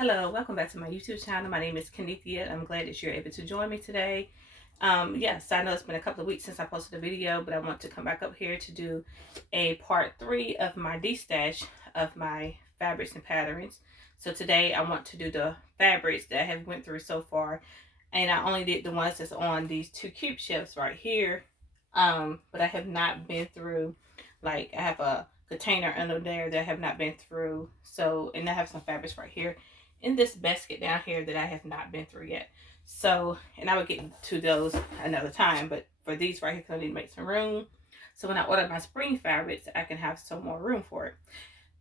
Hello, welcome back to my YouTube channel. My name is Kenithia. I'm glad that you're able to join me today. Yes, I know it's been a couple of weeks since I posted a video, but I want to come back up here to do a part 3 of my destash of my fabrics and patterns. So today I want to do the fabrics that I have went through so far. And I only did the ones that's on these 2 cube shelves right here. But I have not been through, like I have a container under there that I have not been through. So, and I have some fabrics right here in this basket down here that I have not been through yet. So, and I will get to those another time, but for these right here, I need to make some room. So when I order my spring fabrics, I can have some more room for it.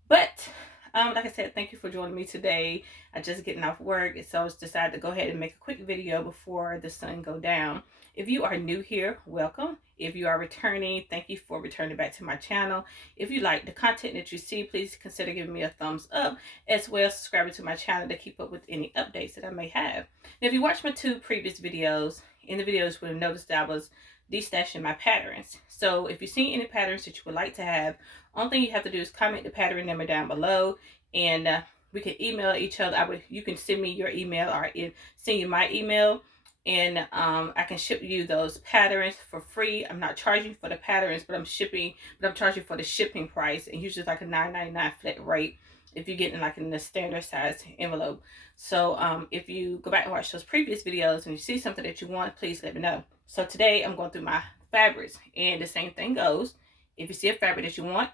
But like I said, thank you for joining me today. I just getting off work, so I just decided to go ahead and make a quick video before the sun go down. If you are new here, welcome. If you are returning, thank you for returning back to my channel. If you like the content that you see, please consider giving me a thumbs up, as well as subscribing to my channel to keep up with any updates that I may have. Now, if you watched my 2 previous videos, in the videos you would have noticed that I was destashing my patterns. So if you see any patterns that you would like to have, only thing you have to do is comment the pattern number down below, and we can email each other. You can send me your email, or send you my email, and I can ship you those patterns for free. I'm not charging for the patterns, but I'm charging for the shipping price, and usually it's like a $9.99 flat rate if you're getting like in the standard size envelope. So if you go back and watch those previous videos and you see something that you want, please let me know. So today I'm going through my fabrics, and the same thing goes. If you see a fabric that you want,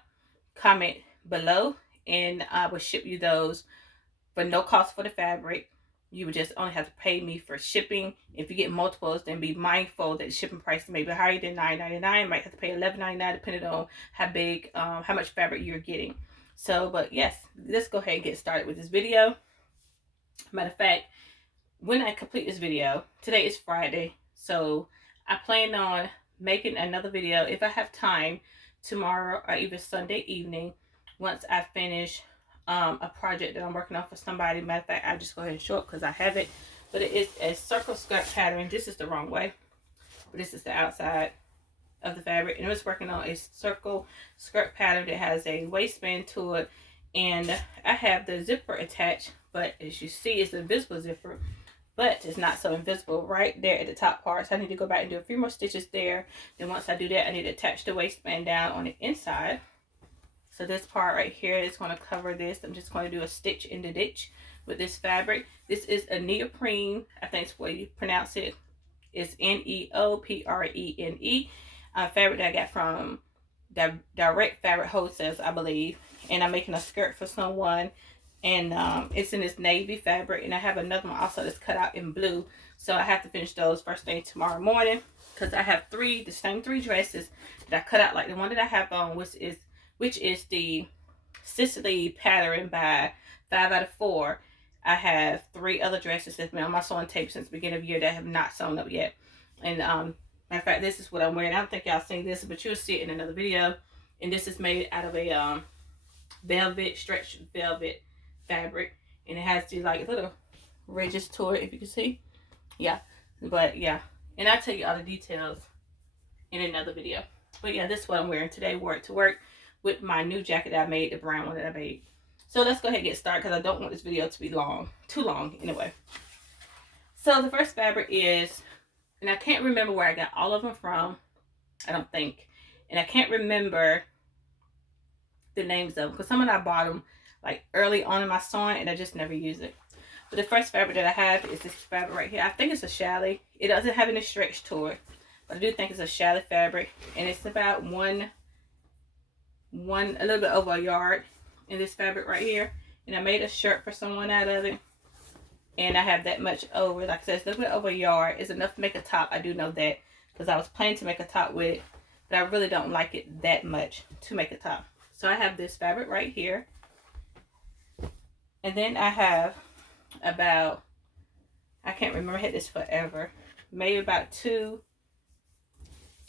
comment below, and I will ship you those for no cost for the fabric. You would just only have to pay me for shipping. If you get multiples, then be mindful that the shipping price may be higher than $9.99. You might have to pay $11.99 depending on how much fabric you're getting. So, but yes, let's go ahead and get started with this video. Matter of fact, when I complete this video, today is Friday, so I plan on making another video if I have time tomorrow or even Sunday evening once I finish a project that I'm working on for somebody. Matter of fact, I'll just go ahead and show it because I have it. But it is a circle skirt pattern. This is the wrong way, but this is the outside of the fabric, and I was working on a circle skirt pattern that has a waistband to it, and I have the zipper attached, but as you see, it's an invisible zipper, but it's not so invisible right there at the top part. So I need to go back and do a few more stitches there. Then once I do that, I need to attach the waistband down on the inside. So this part right here is going to cover this. I'm just going to do a stitch in the ditch with this fabric. This is a neoprene. I think it's the way you pronounce it. It's neoprene. Fabric that I got from Direct Fabric Wholesales, I believe. And I'm making a skirt for someone. And it's in this navy fabric. And I have another one also that's cut out in blue. So I have to finish those first thing tomorrow morning, because I have the same three dresses that I cut out, like the one that I have on, which is the Sicily pattern by 5 out of 4. I have 3 other dresses that's been on my sewing tape since the beginning of the year that have not sewn up yet. And matter of fact, this is what I'm wearing. I don't think y'all seen this, but you'll see it in another video. And this is made out of a stretch velvet fabric, and it has these like little ridges to it, if you can see. Yeah, but yeah, and I'll tell you all the details in another video. But yeah, this is what I'm wearing today. Wore it to work with my new jacket that I made, the brown one that I made. So let's go ahead and get started, because I don't want this video to be too long anyway. So the first fabric is, and I can't remember where I got all of them from, I don't think. And I can't remember the names of them, because some of them I bought them like early on in my sewing, and I just never use it. But the first fabric that I have is this fabric right here. I think it's a challis. It doesn't have any stretch to it, but I do think it's a challis fabric, and it's about a little bit over a yard in this fabric right here. And I made a shirt for someone out of it, and I have that much over. Like I said, it's a little bit over a yard. It's enough to make a top. I do know that, because I was planning to make a top with it, but I really don't like it that much to make a top. So I have this fabric right here, and then I have about, I can't remember, I had this forever, maybe about two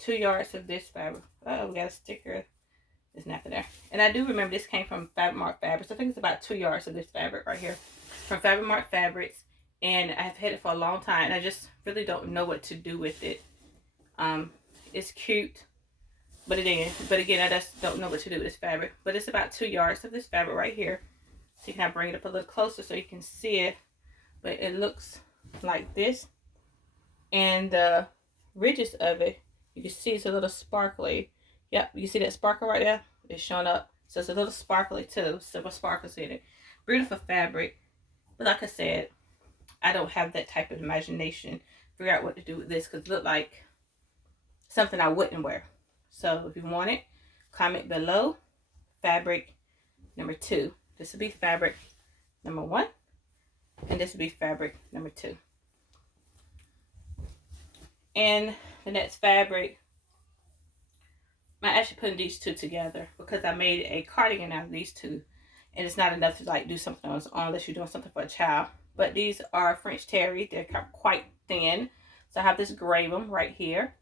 yards of this fabric. Oh, we got a sticker. It's not there. And I do remember this came from Fabric Mart Fabrics. I think it's about 2 yards of this fabric right here from Fabric Mart Fabrics, and I've had it for a long time, and I just really don't know what to do with it. It's cute, but again, I just don't know what to do with this fabric. But it's about 2 yards of this fabric right here. So can I bring it up a little closer so you can see it? But it looks like this. And the ridges of it, you can see it's a little sparkly. Yep, you see that sparkle right there? It's showing up. So it's a little sparkly too. Silver sparkles in it. Beautiful fabric. But like I said, I don't have that type of imagination. Figure out what to do with this because it looked like something I wouldn't wear. So if you want it, comment below. Fabric number 2. This will be fabric number 1. And this will be fabric number 2. And the next fabric, I'm actually putting these two together because I made a cardigan out of these two. And it's not enough to like do something else unless you're doing something for a child. But these are French terry. They're quite thin. So I have this gray one right here.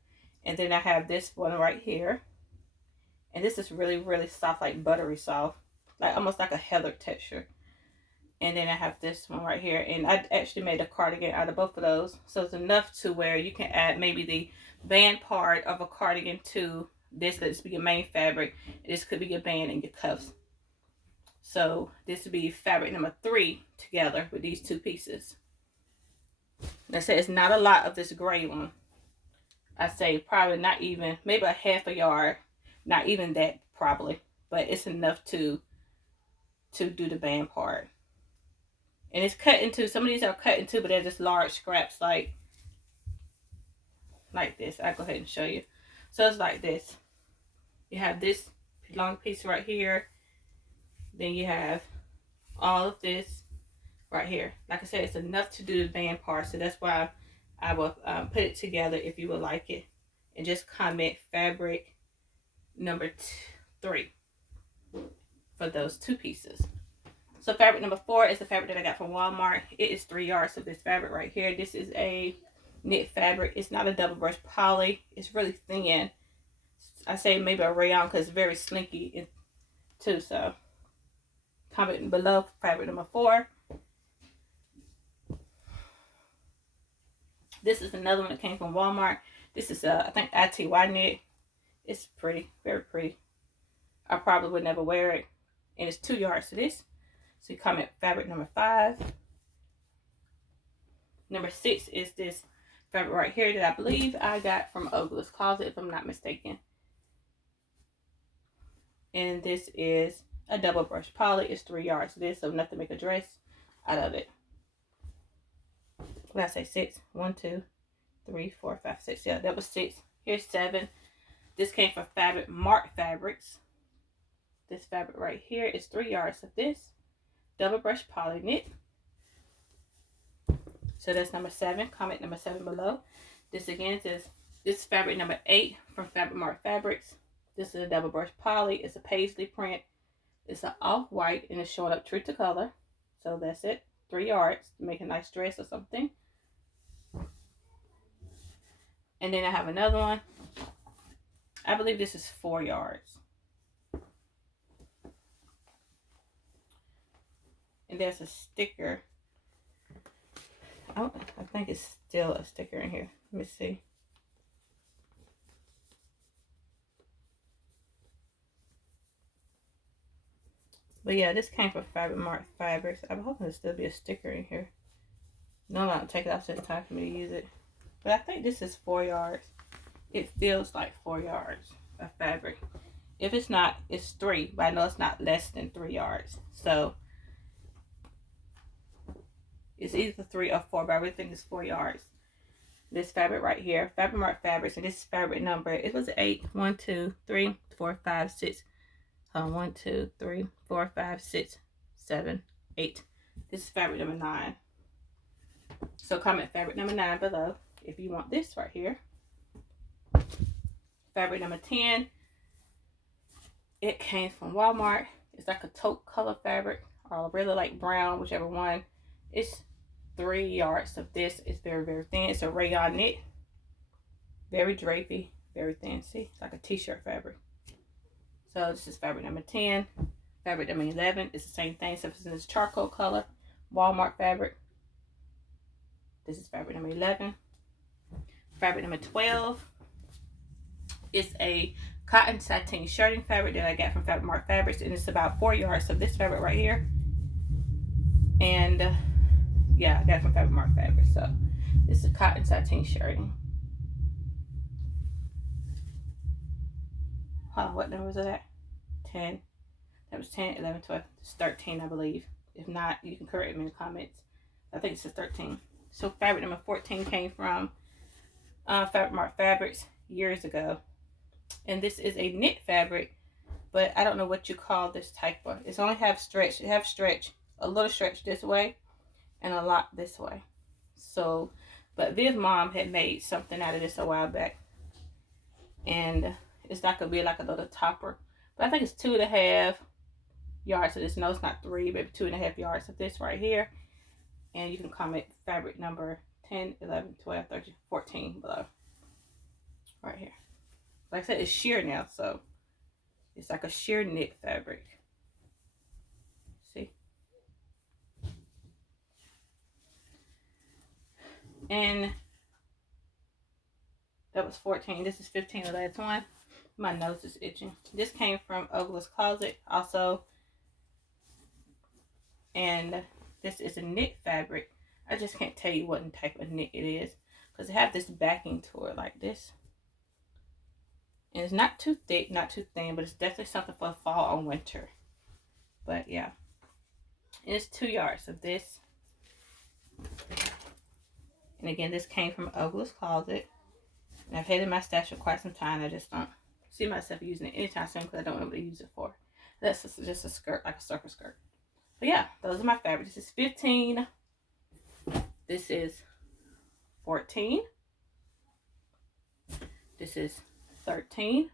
And then I have this one right here. And this is really, really soft, like buttery soft. Like almost like a heather texture. And then I have this one right here. And I actually made a cardigan out of both of those. So it's enough to where you can add maybe the band part of a cardigan to this. This would be your main fabric. This could be your band and your cuffs. So this would be fabric number 3 together with these two pieces. Like I said, it's not a lot of this gray one. I say probably not even, maybe a half a yard. Not even that probably. But it's enough to do the band part. And it's cut into, some of these are cut into, but they're just large scraps like this. I'll go ahead and show you. So it's like this. You have this long piece right here. Then you have all of this right here. Like I said, it's enough to do the band part. So that's why I will put it together if you would like it. And just comment fabric number 3 for those two pieces. So fabric number 4 is the fabric that I got from Walmart. It is 3 yards of this fabric right here. This is a knit fabric. It's not a double brush poly. It's really thin. I say maybe a rayon because it's very slinky too. So comment below fabric number 4. This is another one that came from Walmart. This is I think ITY knit. It's pretty, very pretty. I probably would never wear it. And it's 2 yards to this. So you comment fabric number 5. Number 6 is this fabric right here that I believe I got from Ogla's Closet, if I'm not mistaken. And this is a double brush poly. It's 3 yards to this, so enough to make a dress out of it. What did I say? 6? 1, 2, 3, 4, 5, 6. Yeah, that was 6. Here's 7. This came from Fabric Mart Fabrics. This fabric right here is 3 yards of this double brush poly knit. So that's number 7. Comment number 7 below. This again says this is fabric number 8 from Fabric Mart Fabrics. This is a double brush poly. It's a paisley print. It's an off-white and it's showing up true to color. So that's it. 3 yards to make a nice dress or something. And then I have another one. I believe this is 4 yards. And there's a sticker. Oh, I think it's still a sticker in here. Let me see. But yeah, this came from Fabric Mart Fabrics. I'm hoping there'll still be a sticker in here. No, I'm not taking it off so it's time for me to use it. But I think this is 4 yards. It feels like 4 yards of fabric. If it's not, it's 3. But I know it's not less than 3 yards. So it's either 3 or 4, but I really think it's 4 yards. This fabric right here, Fabric Mart Fabrics, and this fabric number, it was 8. 1, 2, 3, 4, 5, 6. 1, 2, 3, 4, 5, 6, 7, 8. This is fabric number 9. So comment fabric number 9 below if you want this right here. Fabric number 10. It came from Walmart. It's like a taupe color fabric, or really like brown, whichever one. It's 3 yards of this. It's very, very thin. It's a rayon knit. Very drapey, very thin. See, it's like a t-shirt fabric. So this is fabric number 10. Fabric number 11 is the same thing, except it's in this charcoal color. Walmart fabric. This is fabric number 11. Fabric number 12 is a cotton sateen shirting fabric that I got from Fabric Mart Fabrics, and it's about 4 yards of this fabric right here. And yeah, I got it from Fabric Mart Fabric. So this is a cotton sateen shirting. Hold on, what number was it at? 10. That was 10, 11, 12. It's 13, I believe. If not, you can correct me in the comments. I think it says 13. So fabric number 14 came from Fabric Mart Fabrics years ago. And this is a knit fabric, but I don't know what you call this type of. It's only have stretch. It have stretch, a little stretch this way and a lot this way. So, but Viv's mom had made something out of this a while back. And it's not going to be like a little topper. But I think it's 2.5 yards of this. No, it's not 3, maybe 2.5 yards of this right here. And you can comment fabric number 10, 11, 12, 13, 14 below. Right here. Like I said, it's sheer now, so it's like a sheer knit fabric. See? And that was 14. This is 15, the last one. My nose is itching. This came from Ogla's Closet also. And this is a knit fabric. I just can't tell you what type of knit it is, because it have this backing to it like this. And it's not too thick, not too thin, but it's definitely something for fall or winter. But yeah. And it's 2 yards of this. And again, this came from Ogla's Closet. And I've had it in my stash for quite some time. I just don't see myself using it anytime soon because I don't know what to use it for. That's just a skirt, like a circle skirt. But yeah, those are my fabrics. This is 15. This is 14. This is 13.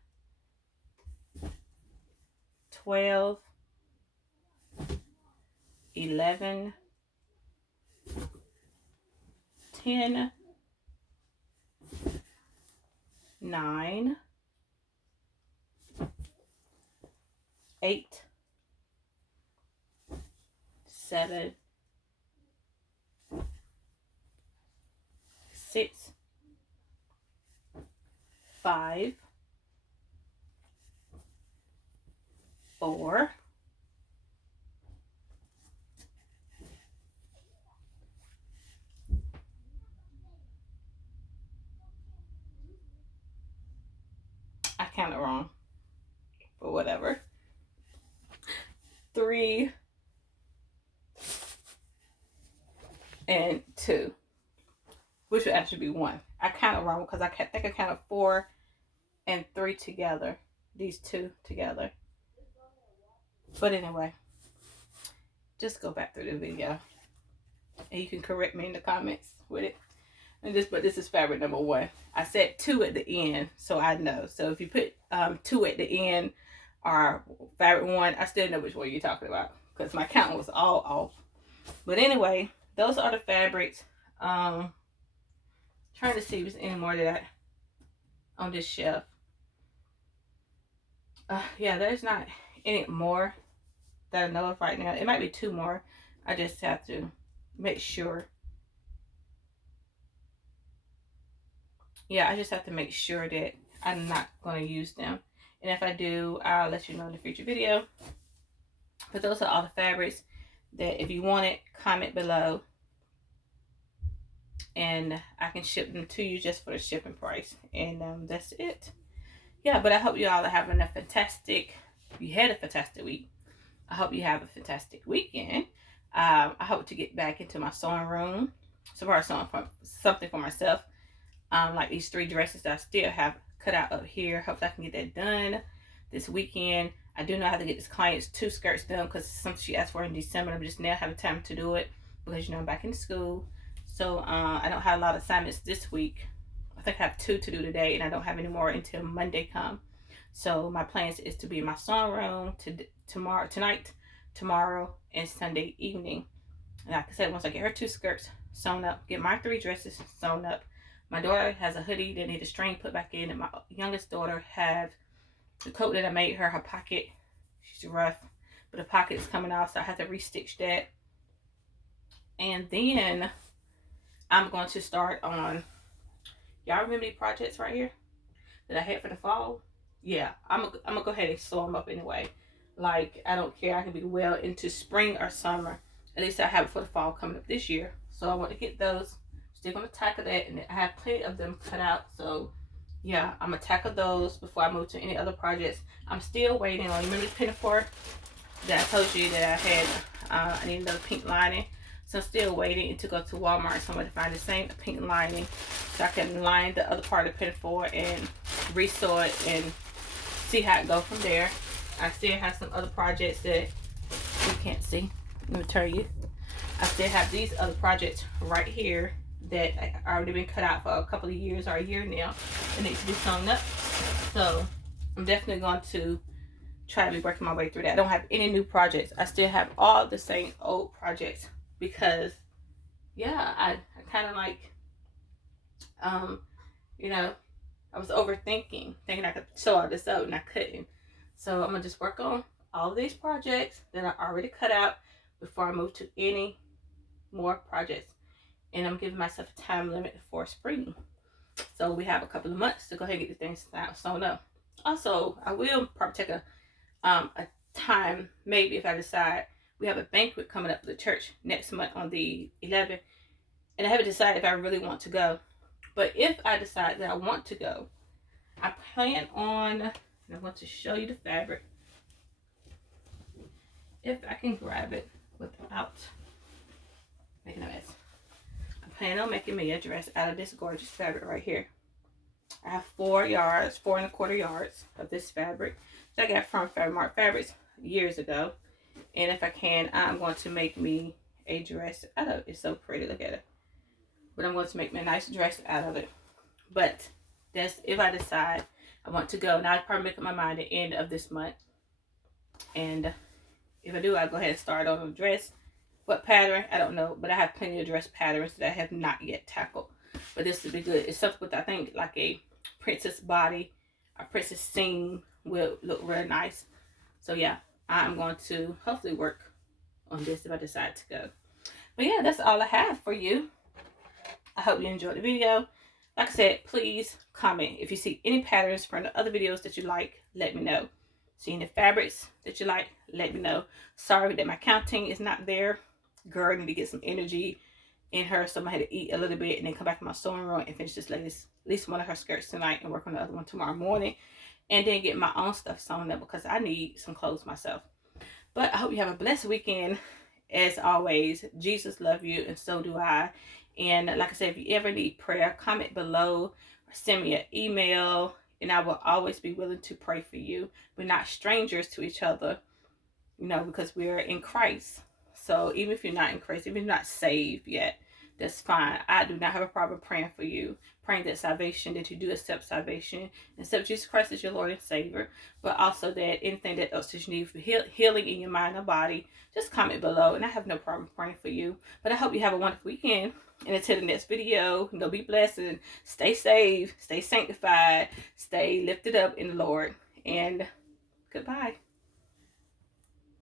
12. 11. 10. 9. 8. 7. 6. 5. 4. 'I counted wrong, but whatever. 3 and 2, which would actually be 1. I counted wrong because I think I counted 4 and 3 together. These 2 together. But anyway, just go back through the video and you can correct me in the comments with it. And but this is fabric number 1. I said 2 at the end, so I know. So if you put 2 at the end or fabric 1, I still know which one you're talking about because my count was all off. But anyway, those are the fabrics. Trying to see if there's any more that on this shelf. Yeah, there's not any more that I know of right now. It might be 2 more. I just have to make sure. Yeah, I just have to make sure that I'm not going to use them. And if I do, I'll let you know in a future video. But those are all the fabrics that if you want it, comment below. And I can ship them to you just for the shipping price. And that's it. Yeah, but I hope you all are having a fantastic, you had a fantastic week. I hope you have a fantastic weekend. I hope to get back into my sewing room. So far, sewing something for myself. Like these 3 dresses that I still have cut out up here. Hope I can get that done this weekend. I do know how to get this client's 2 skirts done because it's something she asked for in December. I'm just now having time to do it because, you know, I'm back in school. So I don't have a lot of assignments this week. I think I have 2 to do today, and I don't have any more until Monday come. So my plans is to be in my sewing room tonight, tomorrow, and Sunday evening. And like I said, once I get her 2 skirts sewn up, get my 3 dresses sewn up. My daughter has a hoodie that needs a string put back in, and my youngest daughter has the coat that I made her, her pocket. She's rough, but the pocket is coming off, so I have to restitch that. And then I'm going to start on, y'all remember these projects right here that I had for the fall? Yeah, I'm gonna go ahead and sew them up anyway. Like, I don't care. I can be well into spring or summer. At least I have it for the fall coming up this year. So I want to get those. Still going to tackle that, and I have plenty of them cut out. So yeah, I'm going to tackle those before I move to any other projects. I'm still waiting on, you remember the pinafore that I told you that I had, I need another pink lining. So I'm still waiting to go to Walmart somewhere to find the same pink lining so I can line the other part of the pinafore and resew it and see how it goes from there. I still have some other projects that you can't see. Let me tell you. I still have these other projects right here that I already been cut out for a couple of years or a year now. It needs to be sewn up. So I'm definitely going to try to be working my way through that. I don't have any new projects. I still have all the same old projects because yeah, I kind of like you know, I was overthinking, thinking I could sew all this out and I couldn't. So I'm gonna just work on all of these projects that I already cut out before I move to any more projects. And I'm giving myself a time limit for spring. So we have a couple of months to go ahead and get the things sewn up. Also, I will probably take a time, maybe if I decide, we have a banquet coming up at the church next month on the 11th. And I haven't decided if I really want to go. But if I decide that I want to go, I plan on, and I want to show you the fabric. If I can grab it without making a mess. I plan on making me a dress out of this gorgeous fabric right here. I have 4 yards, 4¼ yards of this fabric that I got from Fabric Fabrics years ago. And if I can, I'm going to make me a dress out of it. It's so pretty, look at it. But I'm going to make me a nice dress out of it. But that's if I decide I want to go. Now I'll probably make up my mind at the end of this month. And if I do, I'll go ahead and start on a dress. What pattern? I don't know. But I have plenty of dress patterns that I have not yet tackled. But this would be good. It's something with, I think, like a princess body. A princess seam will look real nice. So yeah, I'm going to hopefully work on this if I decide to go. But yeah, that's all I have for you. I hope you enjoyed the video. Like I said, please comment. If you see any patterns from the other videos that you like, let me know. See any fabrics that you like, let me know. Sorry that my counting is not there. Girl, I need to get some energy in her, so I'm going to have to eat a little bit and then come back to my sewing room and finish this latest, at least one of her skirts tonight and work on the other one tomorrow morning. And then get my own stuff sewn up because I need some clothes myself. But I hope you have a blessed weekend. As always, Jesus loves you and so do I. And like I said, if you ever need prayer, comment below or send me an email. And I will always be willing to pray for you. We're not strangers to each other, you know, because we're in Christ. So even if you're not in Christ, even if you're not saved yet, that's fine. I do not have a problem praying for you. Praying that salvation, that you do accept salvation, accept Jesus Christ as your Lord and Savior. But also that anything that else that you need for healing in your mind and body, just comment below. And I have no problem praying for you. But I hope you have a wonderful weekend. And until the next video, go be blessed and stay saved, stay sanctified, stay lifted up in the Lord. And goodbye.